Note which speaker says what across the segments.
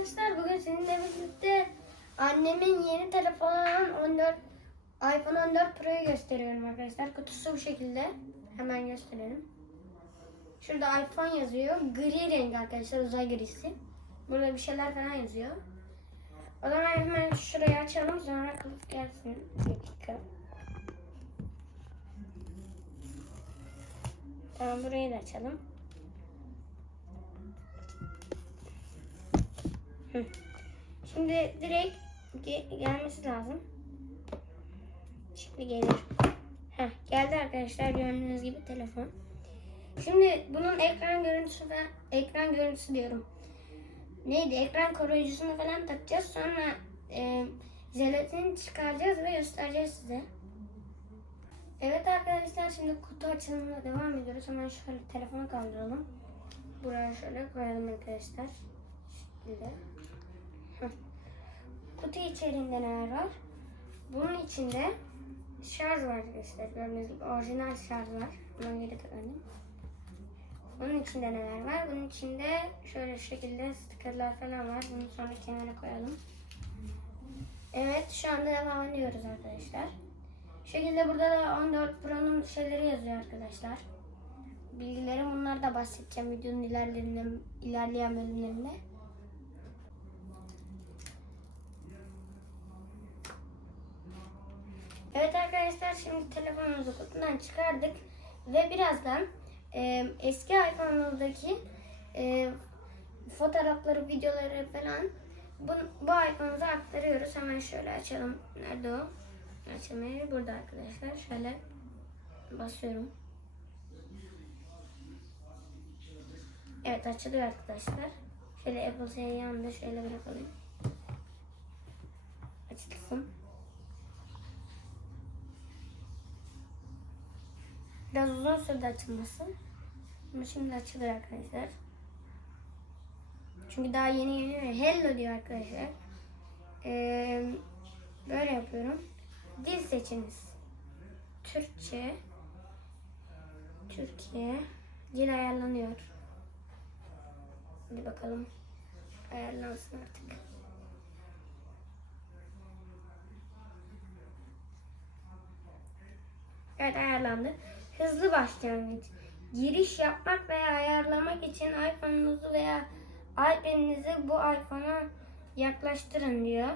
Speaker 1: arkadaşlar bugün sizinle birlikte annemin yeni telefonu olan 14 iPhone 14 Pro'yu gösteriyorum arkadaşlar. Kutusu bu şekilde. Hemen gösterelim. Şurada iPhone yazıyor. Gri renk arkadaşlar uzay grisi. Burada bir şeyler falan yazıyor. O zaman hemen şurayı açalım sonra kılıf gelsin. Bir dakika. Tamam burayı da açalım. Şimdi direkt ge- gelmesi lazım. Şimdi gelir. Heh, geldi arkadaşlar gördüğünüz gibi telefon. Şimdi bunun ekran görüntüsü ve ekran görüntüsü diyorum. Neydi? Ekran koruyucusunu falan takacağız. Sonra e, jelatini çıkaracağız ve göstereceğiz size. Evet arkadaşlar şimdi kutu açılımına devam ediyoruz. Hemen şöyle telefonu kaldıralım. Buraya şöyle koyalım arkadaşlar. Heh. Kutu içerisinde neler var? Bunun içinde şarj var arkadaşlar. Gördüğünüz gibi orijinal şarj var. Hemen geri takalım. Bunun içinde neler var? Bunun içinde şöyle şekilde stickerlar falan var. Bunu sonra kenara koyalım. Evet şu anda devam ediyoruz arkadaşlar. Şu şekilde burada da 14 Pro'nun şeyleri yazıyor arkadaşlar. Bilgileri bunlar da bahsedeceğim videonun ilerlerinde, ilerleyen bölümlerinde. Evet arkadaşlar şimdi telefonumuzu kutudan çıkardık ve birazdan e, eski iPhone'umuzdaki e, fotoğrafları, videoları falan bu, bu iPhone'umuza aktarıyoruz. Hemen şöyle açalım. Nerede o? Açılmayı burada arkadaşlar. Şöyle basıyorum. Evet açılıyor arkadaşlar. Şöyle Apple Pay'i yanında şöyle bırakalım. Açılsın. Biraz uzun sürdü açılması. Ama şimdi açılıyor arkadaşlar. Çünkü daha yeni yeni hello diyor arkadaşlar. Ee, böyle yapıyorum. Dil seçiniz. Türkçe. Türkiye. Dil ayarlanıyor. Hadi bakalım. Ayarlansın artık. Evet ayarlandı. Hızlı başlangıç. Giriş yapmak veya ayarlamak için iPhone'unuzu veya iPad'inizi bu iPhone'a yaklaştırın diyor.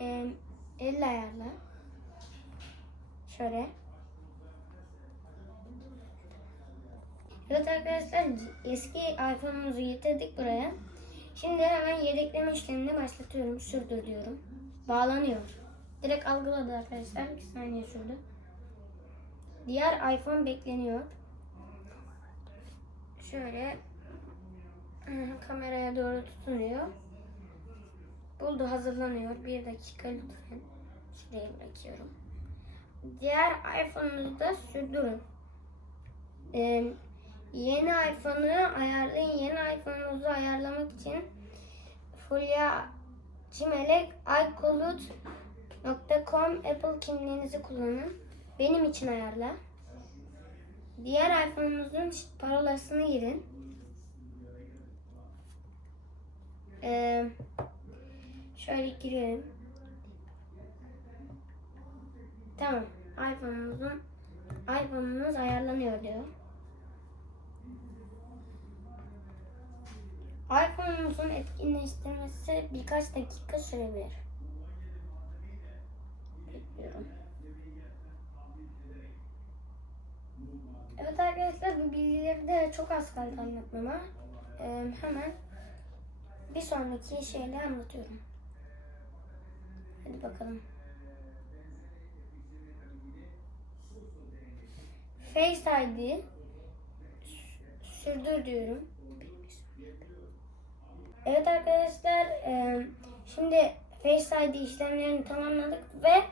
Speaker 1: Ee, elle ayarla. Şöyle. Evet arkadaşlar eski iPhone'umuzu getirdik buraya. Şimdi hemen yedekleme işlemini başlatıyorum. Sürdür diyorum. Bağlanıyor. Direkt algıladı arkadaşlar. 2 saniye sürdü. Diğer iPhone bekleniyor. Şöyle kameraya doğru tutunuyor. Buldu hazırlanıyor. Bir dakika lütfen. Şuraya bırakıyorum. Diğer iPhone'unuzu da sürdürün. Ee, yeni iPhone'u ayarlayın. Yeni iPhone'unuzu ayarlamak için Fulya Cimelek iCloud.com Apple kimliğinizi kullanın. Benim için ayarla. Diğer iPhone'unuzun parolasını girin. Ee, şöyle girelim. Tamam. iPhone'unuzun iPhone'unuz ayarlanıyor diyor. iPhone'unuzun etkinleştirmesi birkaç dakika sürebilir. Bekliyorum. Evet arkadaşlar bu bilgileri de çok az kaldı anlatmama. Ee, hemen bir sonraki şeyle anlatıyorum. Hadi bakalım. Face ID sürdür diyorum. Evet arkadaşlar e, şimdi Face ID işlemlerini tamamladık ve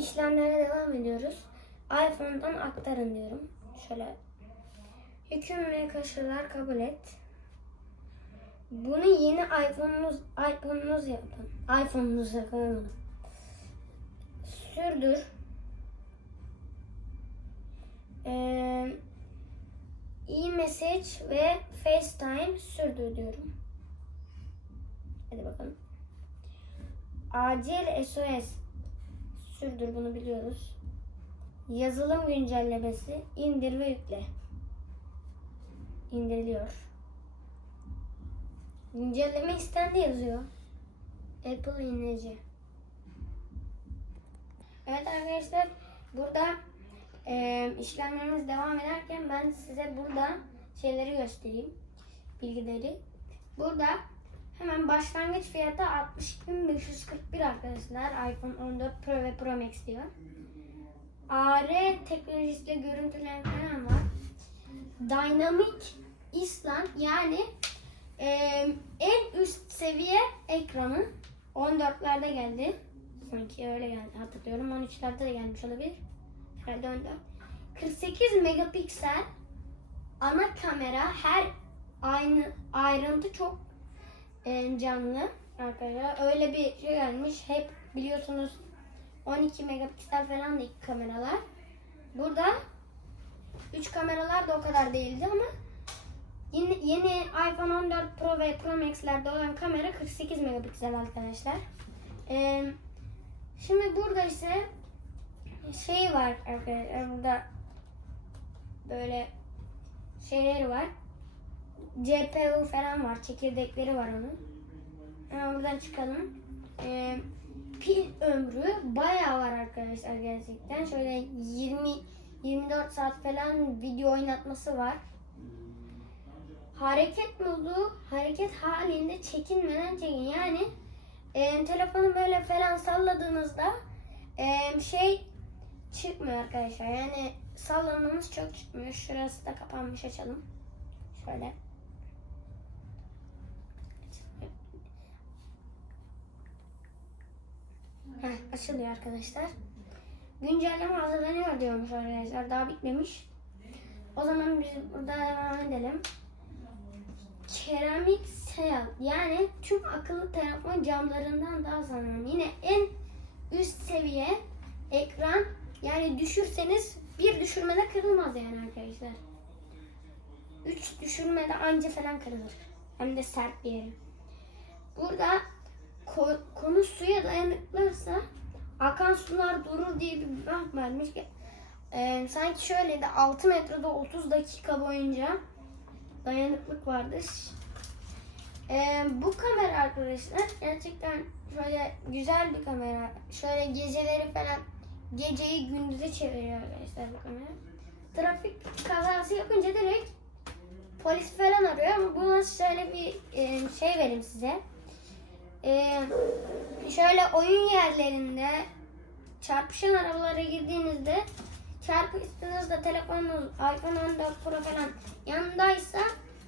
Speaker 1: işlemlere devam ediyoruz. iPhone'dan aktarın diyorum. Şöyle hüküm ve koşullar kabul et. Bunu yeni iPhone'unuz iPhone'unuz yapın. iPhone'unuz yapın. Sürdür. Ee, e-message ve FaceTime sürdür diyorum. acil SOS sürdür bunu biliyoruz. Yazılım güncellemesi indir ve yükle. İndiriliyor. Güncelleme istendi yazıyor. Apple inleci. Evet arkadaşlar burada e, işlemlerimiz devam ederken ben size burada şeyleri göstereyim. Bilgileri. Burada hemen başlangıç fiyatı 60.541 arkadaşlar. iPhone 14 Pro ve Pro Max diyor. AR teknolojisiyle görüntüler falan var. Dynamic Island yani e, en üst seviye ekranı 14'lerde geldi. Sanki öyle geldi hatırlıyorum. 13'lerde de gelmiş olabilir. Herhalde 14. 48 megapiksel ana kamera her aynı ayrıntı çok e, canlı arkadaşlar. Öyle bir şey gelmiş. Hep biliyorsunuz 12 megapiksel falan da ilk kameralar. Burada 3 kameralar da o kadar değildi ama yeni, yeni iPhone 14 Pro ve Pro Max'lerde olan kamera 48 megapiksel arkadaşlar. Ee, şimdi burada ise şey var arkadaşlar burada böyle şeyleri var. CPU falan var. Çekirdekleri var onun. Hemen buradan çıkalım. Ee, pil ömrü bayağı var arkadaşlar gerçekten. Şöyle 20 24 saat falan video oynatması var. Hareket modu hareket halinde çekinmeden çekin. Yani e, telefonu böyle falan salladığınızda e, şey çıkmıyor arkadaşlar. Yani sallamamız çok çıkmıyor. Şurası da kapanmış açalım. Şöyle. Açılıyor arkadaşlar. Güncelleme hazırlanıyor diyormuş arkadaşlar. Daha bitmemiş. O zaman biz burada devam edelim. Keramik seyal yani tüm akıllı telefon camlarından daha sanırım. Yine en üst seviye ekran yani düşürseniz bir düşürmede kırılmaz yani arkadaşlar. Üç düşürmede anca falan kırılır. Hem de sert bir yeri. Burada konu suya dayanıklıysa akan sular durur diye bir bak vermiş. Ee, sanki şöyle de 6 metrede 30 dakika boyunca dayanıklık vardır. Ee, bu kamera arkadaşlar gerçekten şöyle güzel bir kamera. Şöyle geceleri falan geceyi gündüze çeviriyor arkadaşlar bu kamera. Trafik kazası yapınca direkt polis falan arıyor ama buna şöyle bir e, şey vereyim size. Ee, şöyle oyun yerlerinde çarpışan arabalara girdiğinizde çarpı üstünüzde telefonunuz iPhone 14 Pro falan yanındaysa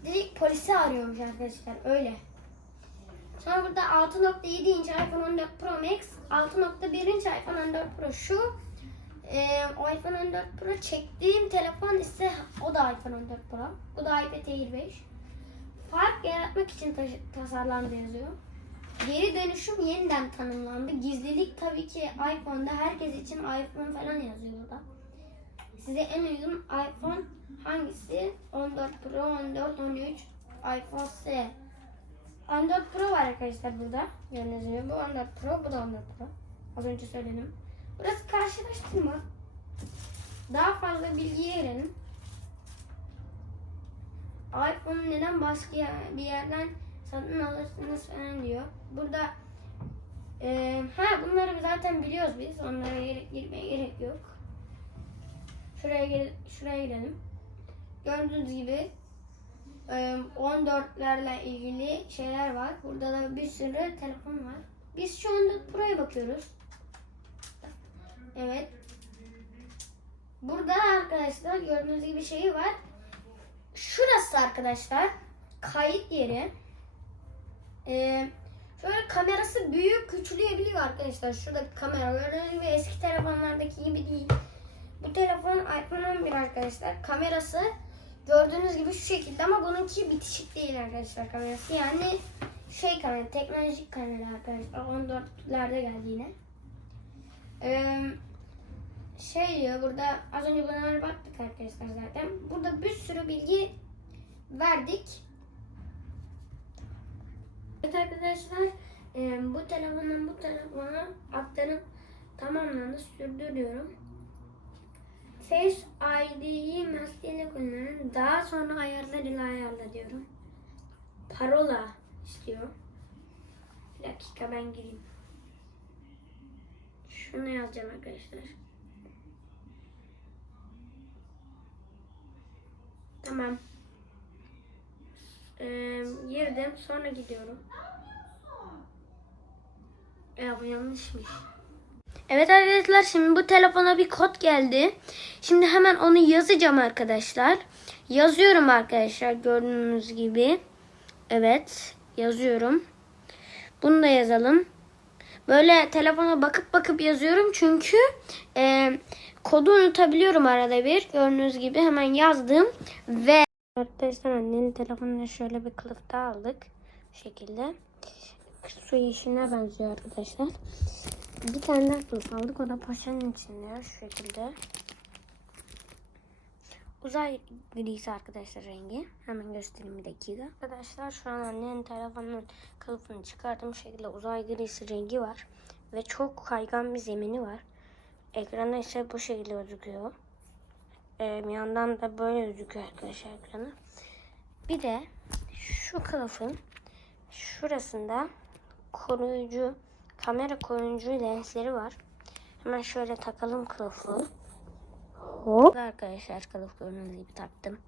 Speaker 1: direkt polisi arıyormuş arkadaşlar öyle. Sonra burada 6.7 inç iPhone 14 Pro Max, 6.1 inç iPhone 14 Pro şu. Ee, iPhone 14 Pro çektiğim telefon ise o da iPhone 14 Pro. Bu da iPad Air 5. Fark yaratmak için tasarlandı yazıyor. Geri dönüşüm yeniden tanımlandı. Gizlilik tabii ki iPhone'da herkes için iPhone falan yazıyor burada. Size en uygun iPhone hangisi? 14 Pro, 14, 13, iPhone S. 14 Pro var arkadaşlar burada. Gördüğünüz gibi bu 14 Pro, bu da 14 Pro. Az önce söyledim. Burası karşılaştırma. Daha fazla bilgiye girelim. iPhone'u neden başka bir yerden satın alırsınız falan diyor. Burada e, ha bunları zaten biliyoruz biz. Onlara gerek, girmeye gerek yok. Şuraya gel, şuraya girelim. Gördüğünüz gibi e, 14'lerle ilgili şeyler var. Burada da bir sürü telefon var. Biz şu anda Pro'ya bakıyoruz. Evet. Burada arkadaşlar gördüğünüz gibi şeyi var. Şurası arkadaşlar kayıt yeri. Ee, şöyle kamerası büyük küçülebiliyor arkadaşlar. Şurada kamera gördüğünüz gibi eski telefonlardaki gibi değil. Bu telefon iPhone 11 arkadaşlar. Kamerası gördüğünüz gibi şu şekilde ama bununki bitişik değil arkadaşlar kamerası. Yani şey kamera, teknolojik kamera arkadaşlar. 14'lerde geldi yine. Ee, şey diyor burada az önce bunlara baktık arkadaşlar zaten. Burada bir sürü bilgi verdik. Evet arkadaşlar bu telefondan bu telefona aktarım tamamlandı sürdürüyorum. Face ID'yi maskeyle kullanıyorum. Daha sonra ayarlar ile ayarla diyorum. Parola istiyor. Bir dakika ben gireyim. Şunu yazacağım arkadaşlar. Tamam. Ee, girdim. Sonra gidiyorum. Ya bu yanlışmış. Evet arkadaşlar şimdi bu telefona bir kod geldi. Şimdi hemen onu yazacağım arkadaşlar. Yazıyorum arkadaşlar gördüğünüz gibi. Evet yazıyorum. Bunu da yazalım. Böyle telefona bakıp bakıp yazıyorum çünkü e, kodu unutabiliyorum arada bir. Gördüğünüz gibi hemen yazdım ve arkadaşlar annenin telefonuna şöyle bir kılıf daha aldık. Bu şekilde. Su işine benziyor arkadaşlar. Bir tane daha kılıf aldık. O da poşetin içinde şu şekilde. Uzay grisi arkadaşlar rengi. Hemen göstereyim bir dakika. Arkadaşlar şu an annenin telefonunun kılıfını çıkardım. Bu şekilde uzay grisi rengi var. Ve çok kaygan bir zemini var. Ekranda ise bu şekilde gözüküyor. Ee, bir yandan da böyle gözüküyor arkadaşlar ekranı. Bir de şu kılıfın şurasında koruyucu, kamera koruyucu lensleri var. Hemen şöyle takalım kılıfı. Hop. Arkadaşlar kılıf gördüğünüz gibi taktım.